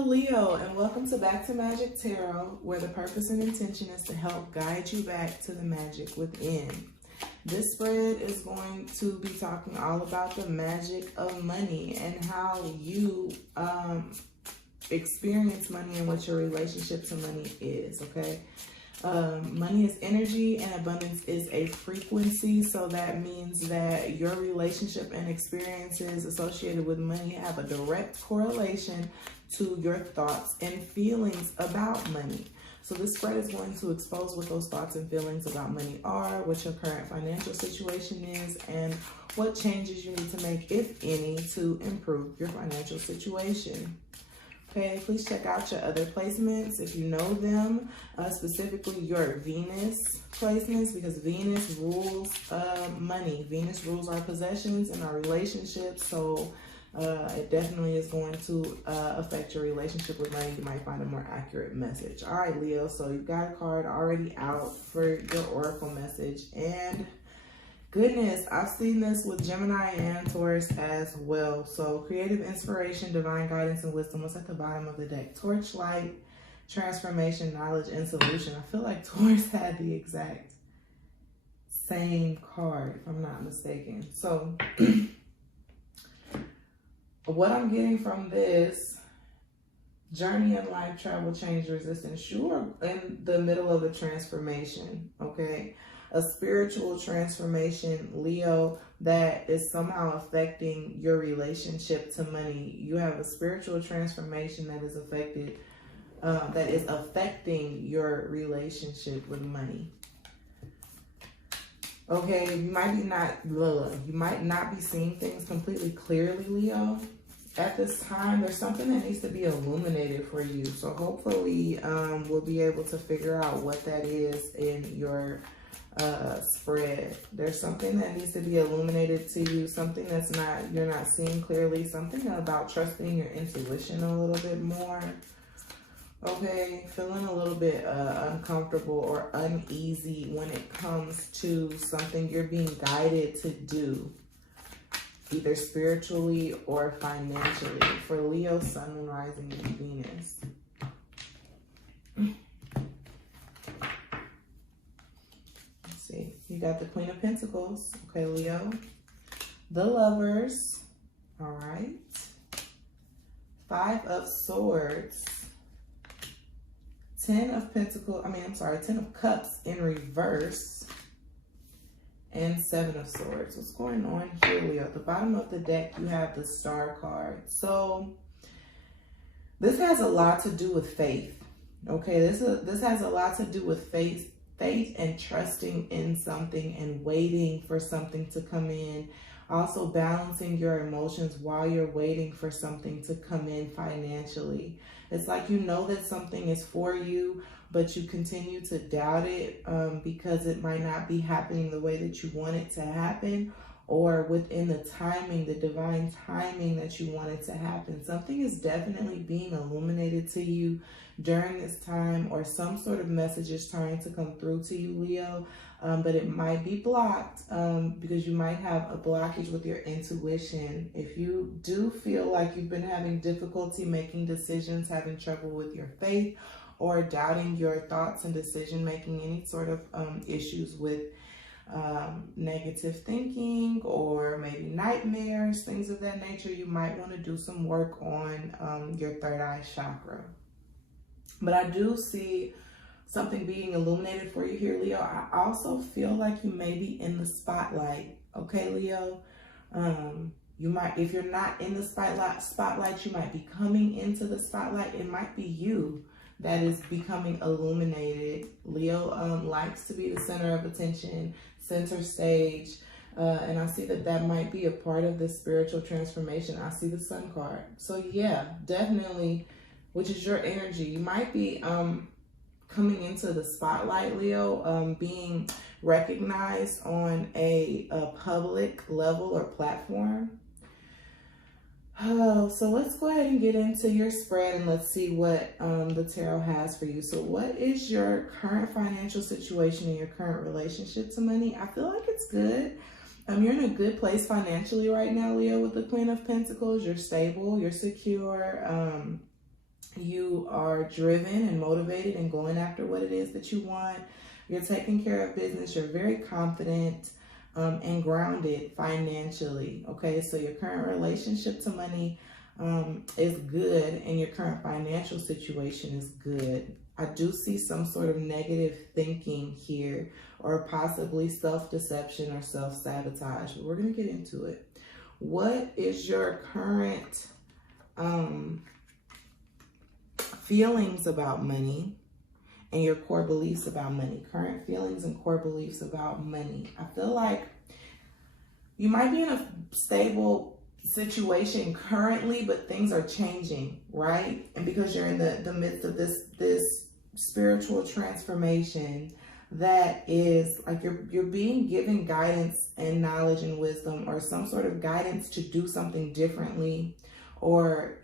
Hello, Leo, and welcome to Back to Magic Tarot, where the purpose and intention is to help guide you back to the magic within. This spread is going to be talking all about the magic of money and how you experience money and what your relationship to money is, okay? Money is energy and abundance is a frequency, so that means that your relationship and experiences associated with money have a direct correlation to your thoughts and feelings about money. So this spread is going to expose what those thoughts and feelings about money are, what your current financial situation is, and what changes you need to make, if any, to improve your financial situation. Okay, please check out your other placements if you know them, specifically your Venus placements, because Venus rules money. Venus rules our possessions and our relationships, so it definitely is going to affect your relationship with money. You might find a more accurate message. All right, Leo, so you've got a card already out for your oracle message, and goodness, I've seen this with Gemini and Taurus as well. So creative inspiration, divine guidance, and wisdom. What's at the bottom of the deck? Torchlight, transformation, knowledge, and solution. I feel like Taurus had the exact same card, if I'm not mistaken. So what I'm getting from this: journey in life, travel, change, resistance. You are in the middle of a transformation, okay? A spiritual transformation, Leo, that is somehow affecting your relationship to money. You have a spiritual transformation that is affecting your relationship with money. Okay, you might not be seeing things completely clearly, Leo. At this time, there's something that needs to be illuminated for you. So hopefully we'll be able to figure out what that is in your spread. There's something that needs to be illuminated to you, something that's you're not seeing clearly, something about trusting your intuition a little bit more. Okay, feeling a little bit uncomfortable or uneasy when it comes to something you're being guided to do, either spiritually or financially, for Leo, Sun, Moon, Rising, and Venus. You got the Queen of Pentacles, okay, Leo. The Lovers, all right. Five of Swords. 10 of Cups in reverse. And 7 of Swords. What's going on here, Leo? At the bottom of the deck, you have the Star card. So this has a lot to do with faith, okay? This has a lot to do with faith and trusting in something and waiting for something to come in. Also balancing your emotions while you're waiting for something to come in financially. It's like you know that something is for you, but you continue to doubt it because it might not be happening the way that you want it to happen, or within the timing, the divine timing that you want it to happen. Something is definitely being illuminated to you during this time, or some sort of message is trying to come through to you, Leo, but it might be blocked because you might have a blockage with your intuition. If you do feel like you've been having difficulty making decisions, having trouble with your faith, or doubting your thoughts and decision making, any sort of issues with negative thinking or maybe nightmares, things of that nature, you might want to do some work on your third eye chakra. But I do see something being illuminated for you here, Leo. I also feel like you may be in the spotlight, okay, Leo? You might, if you're not in the spotlight, you might be coming into the spotlight. It might be you that is becoming illuminated. Leo likes to be the center of attention, center stage, and I see that might be a part of this spiritual transformation. I see the Sun card. So yeah, definitely, which is your energy. You might be coming into the spotlight, Leo, being recognized on a public level or platform. Oh, so let's go ahead and get into your spread and let's see what the tarot has for you. So what is your current financial situation and your current relationship to money? I feel like it's good. You're in a good place financially right now, Leo, with the Queen of Pentacles. You're stable, you're secure. You are driven and motivated and going after what it is that you want. You're taking care of business. You're very confident and grounded financially. Okay, so your current relationship to money is good, and your current financial situation is good. I do see some sort of negative thinking here, or possibly self-deception or self-sabotage, but we're going to get into it. What is your current feelings about money and your core beliefs about money? Current feelings and core beliefs about money. I feel like you might be in a stable situation currently, but things are changing, right? And because you're in the midst of this spiritual transformation, that is like you're being given guidance and knowledge and wisdom, or some sort of guidance to do something differently, or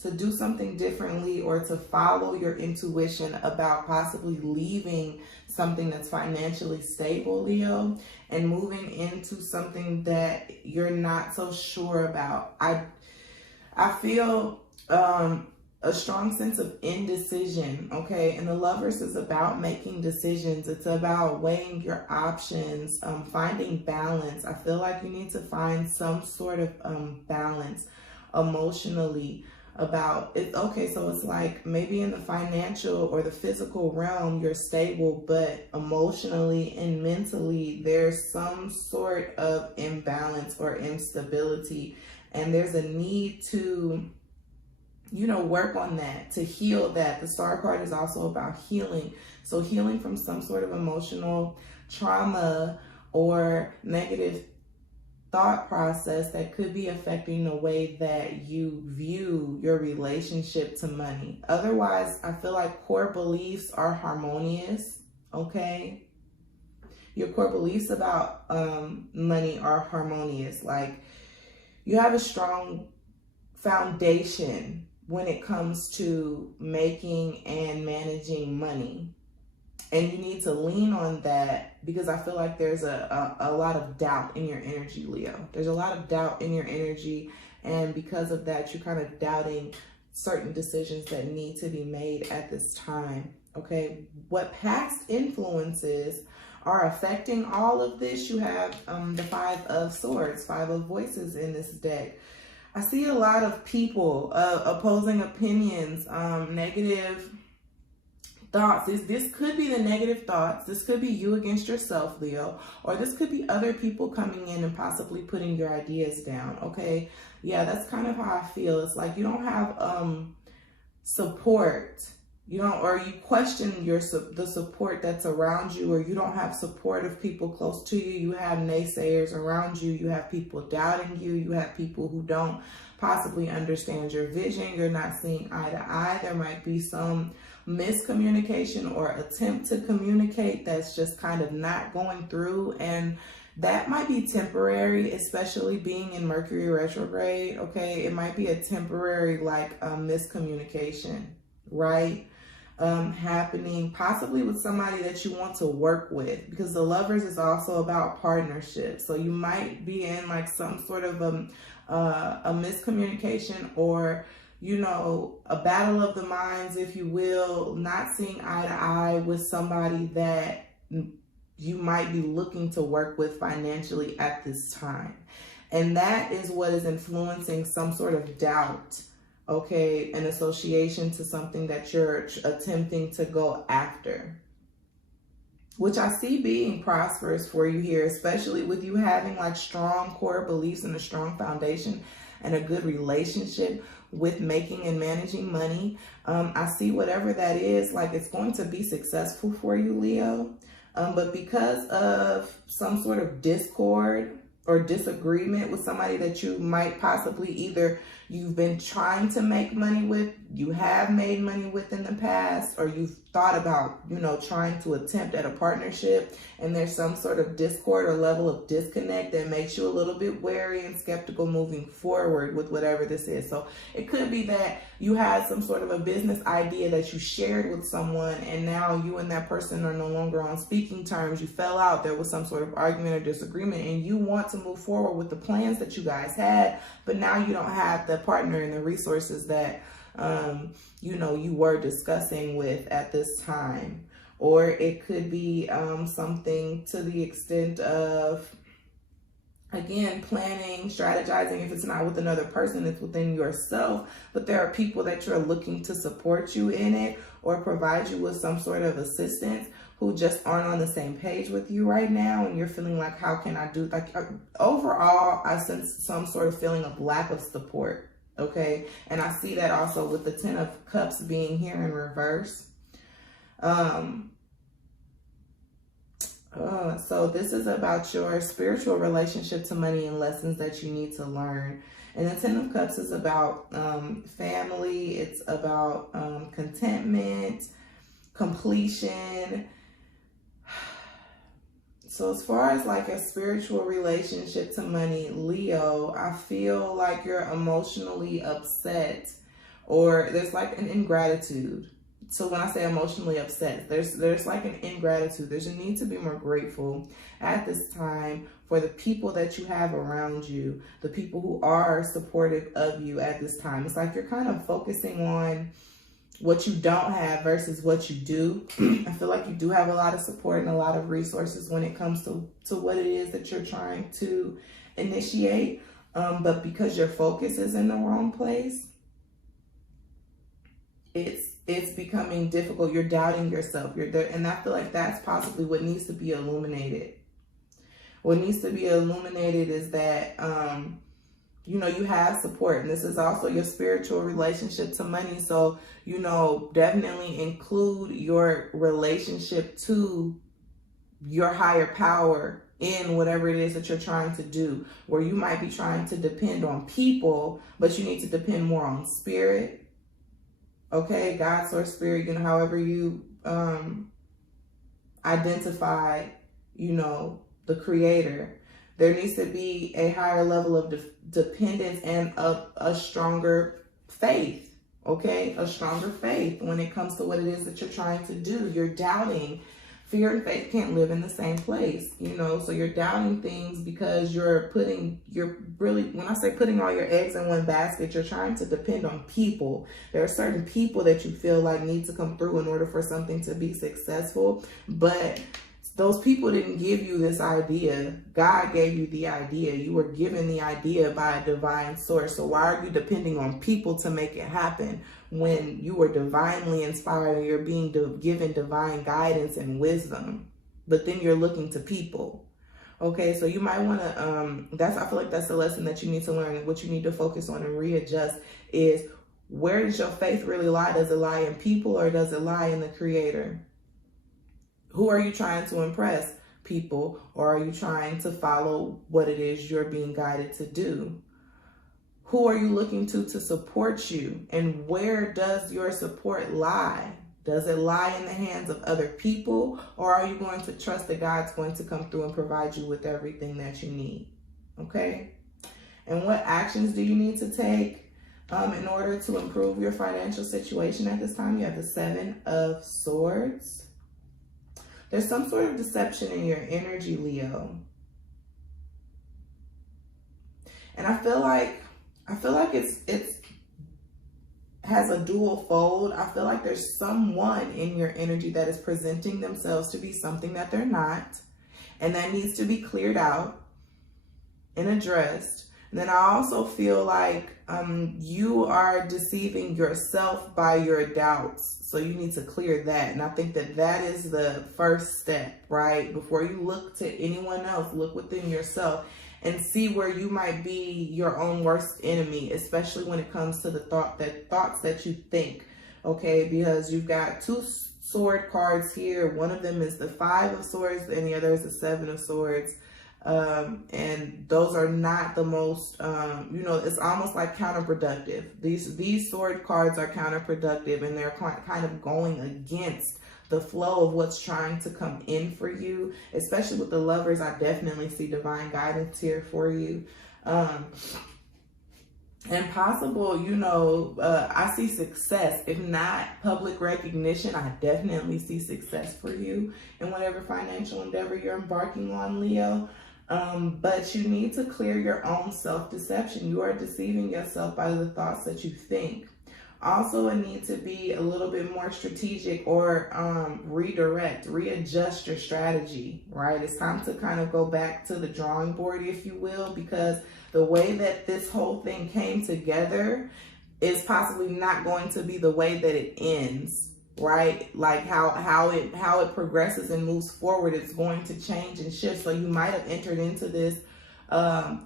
to do something differently, or to follow your intuition about possibly leaving something that's financially stable, Leo, and moving into something that you're not so sure about. I feel a strong sense of indecision, okay? And the Lovers is about making decisions. It's about weighing your options, finding balance. I feel like you need to find some sort of balance emotionally about it. Okay, so it's like maybe in the financial or the physical realm, you're stable, but emotionally and mentally, there's some sort of imbalance or instability. And there's a need to, work on that, to heal that. The Star card is also about healing. So healing from some sort of emotional trauma or negative thought process that could be affecting the way that you view your relationship to money. Otherwise, I feel like core beliefs are harmonious, okay? Your core beliefs about money are harmonious. Like, you have a strong foundation when it comes to making and managing money. And you need to lean on that, because I feel like there's a lot of doubt in your energy, Leo. There's a lot of doubt in your energy. And because of that, you're kind of doubting certain decisions that need to be made at this time. Okay. What past influences are affecting all of this? You have the Five of Swords, Five of Voices in this deck. I see a lot of people, opposing opinions, negative thoughts. This could be the negative thoughts. This could be you against yourself, Leo, or this could be other people coming in and possibly putting your ideas down. Okay. Yeah, that's kind of how I feel. It's like you don't have support. Or you question the support that's around you, or you don't have support of people close to you. You have naysayers around you. You have people doubting you. You have people who don't possibly understand your vision. You're not seeing eye to eye. There might be some miscommunication or attempt to communicate that's just kind of not going through, and that might be temporary, especially being in Mercury retrograde. Okay, it might be a temporary miscommunication, right? Happening possibly with somebody that you want to work with, because the Lovers is also about partnership. So you might be in like some sort of a miscommunication, or a battle of the minds, if you will, not seeing eye to eye with somebody that you might be looking to work with financially at this time. And that is what is influencing some sort of doubt, okay, an association to something that you're attempting to go after, which I see being prosperous for you here, especially with you having like strong core beliefs and a strong foundation and a good relationship with making and managing money. I see whatever that is, like it's going to be successful for you, Leo. But because of some sort of discord or disagreement with somebody that you might possibly either you've been trying to make money with, you have made money with in the past, or you've thought about, trying to attempt at a partnership, and there's some sort of discord or level of disconnect that makes you a little bit wary and skeptical moving forward with whatever this is. So it could be that you had some sort of a business idea that you shared with someone, and now you and that person are no longer on speaking terms. You fell out, there was some sort of argument or disagreement, and you want to move forward with the plans that you guys had, but now you don't have the partner and the resources that you know, you were discussing with at this time. Or it could be something to the extent of, again, planning, strategizing. If it's not with another person, it's within yourself. But there are people that you're looking to support you in it or provide you with some sort of assistance who just aren't on the same page with you right now. And you're feeling like, how can I do? Like, overall, I sense some sort of feeling of lack of support. Okay. And I see that also with the 10 of Cups being here in reverse. So this is about your spiritual relationship to money and lessons that you need to learn. And the 10 of Cups is about family. It's about contentment, completion. So as far as like a spiritual relationship to money, Leo, I feel like you're emotionally upset, or there's like an ingratitude. So when I say emotionally upset, there's like an ingratitude. There's a need to be more grateful at this time for the people that you have around you, the people who are supportive of you at this time. It's like you're kind of focusing on what you don't have versus what you do. I feel like you do have a lot of support and a lot of resources when it comes to what it is that you're trying to initiate. But because your focus is in the wrong place, it's becoming difficult. You're doubting yourself. You're there, and I feel like that's possibly what needs to be illuminated. What needs to be illuminated is that, you know, you have support, and this is also your spiritual relationship to money. So, you know, definitely include your relationship to your higher power in whatever it is that you're trying to do, where you might be trying to depend on people, but you need to depend more on spirit. Okay, God, source, spirit, you know, however you identify, you know, the creator. There needs to be a higher level of dependence and a stronger faith, okay? A stronger faith when it comes to what it is that you're trying to do. You're doubting. Fear and faith can't live in the same place, you know? So you're doubting things because you're really, when I say putting all your eggs in one basket, you're trying to depend on people. There are certain people that you feel like need to come through in order for something to be successful, but those people didn't give you this idea. God gave you the idea. You were given the idea by a divine source. So why are you depending on people to make it happen when you were divinely inspired and you're being given divine guidance and wisdom, but then you're looking to people? Okay, so you might want to, I feel like that's the lesson that you need to learn, and what you need to focus on and readjust is, where does your faith really lie? Does it lie in people, or does it lie in the creator? Who are you trying to impress? People, or are you trying to follow what it is you're being guided to do? Who are you looking to support you? And where does your support lie? Does it lie in the hands of other people, or are you going to trust that God's going to come through and provide you with everything that you need? Okay? And what actions do you need to take in order to improve your financial situation at this time? You have the 7 of Swords. There's some sort of deception in your energy, Leo. And I feel like it's has a dual fold. I feel like there's someone in your energy that is presenting themselves to be something that they're not, and that needs to be cleared out and addressed. And then I also feel like you are deceiving yourself by your doubts. So you need to clear that. And I think that that is the first step, right? Before you look to anyone else, look within yourself and see where you might be your own worst enemy, especially when it comes to the thoughts that you think, okay? Because you've got 2 sword cards here. One of them is the 5 of Swords and the other is the 7 of Swords. And those are not the most, you know, it's almost like counterproductive. These sword cards are counterproductive, and they're kind of going against the flow of what's trying to come in for you. Especially with the Lovers, I definitely see divine guidance here for you. And possible, you know, I see success. If not public recognition, I definitely see success for you in whatever financial endeavor you're embarking on, Leo. But you need to clear your own self-deception. You are deceiving yourself by the thoughts that you think. Also, a need to be a little bit more strategic or readjust your strategy, right? It's time to kind of go back to the drawing board, if you will, because the way that this whole thing came together is possibly not going to be the way that it ends, right? Like how it progresses and moves forward, it's going to change and shift. So you might have entered into this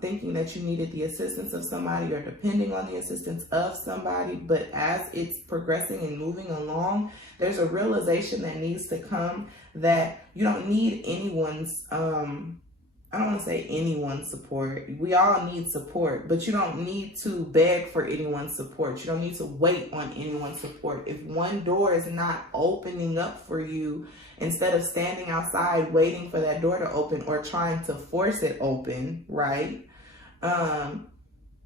thinking that you needed the assistance of somebody or depending on the assistance of somebody, but as it's progressing and moving along, there's a realization that needs to come that you don't need anyone's, I don't want to say anyone's support. We all need support, but you don't need to beg for anyone's support. You don't need to wait on anyone's support. If one door is not opening up for you, instead of standing outside waiting for that door to open or trying to force it open, right?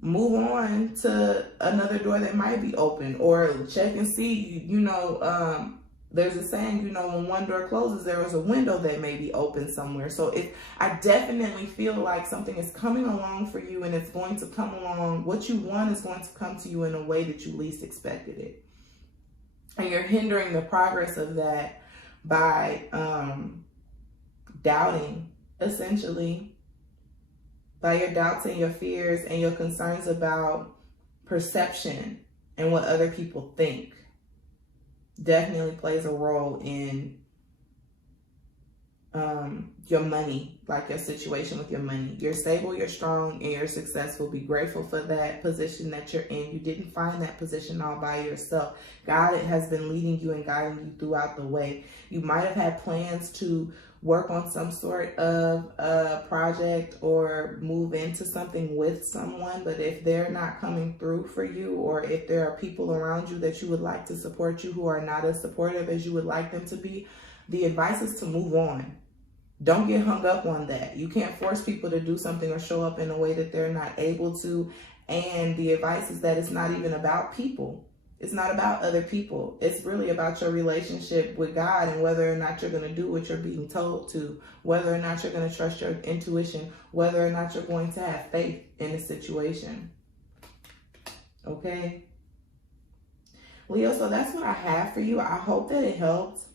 Move on to another door that might be open, or check and see, there's a saying, when one door closes, there is a window that may be open somewhere. So I definitely feel like something is coming along for you, and it's going to come along. What you want is going to come to you in a way that you least expected it. And you're hindering the progress of that by doubting, essentially, by your doubts and your fears and your concerns about perception and what other people think. Definitely plays a role in your money, like your situation with your money. You're stable, you're strong, and you're successful. Be grateful for that position that you're in. You didn't find that position all by yourself. God has been leading you and guiding you throughout the way. You might have had plans to work on some sort of project or move into something with someone, but if they're not coming through for you, or if there are people around you that you would like to support you who are not as supportive as you would like them to be, the advice is to move on. Don't get hung up on that. You can't force people to do something or show up in a way that they're not able to. And the advice is that it's not even about people. It's not about other people. It's really about your relationship with God and whether or not you're going to do what you're being told to, whether or not you're going to trust your intuition, whether or not you're going to have faith in a situation. Okay? Leo, so that's what I have for you. I hope that it helped.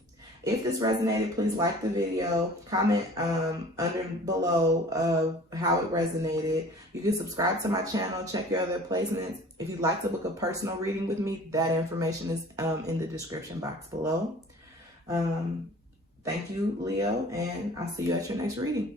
If this resonated, please like the video, comment under below of how it resonated. You can subscribe to my channel, check your other placements. If you'd like to book a personal reading with me, that information is in the description box below. Thank you, Leo, and I'll see you at your next reading.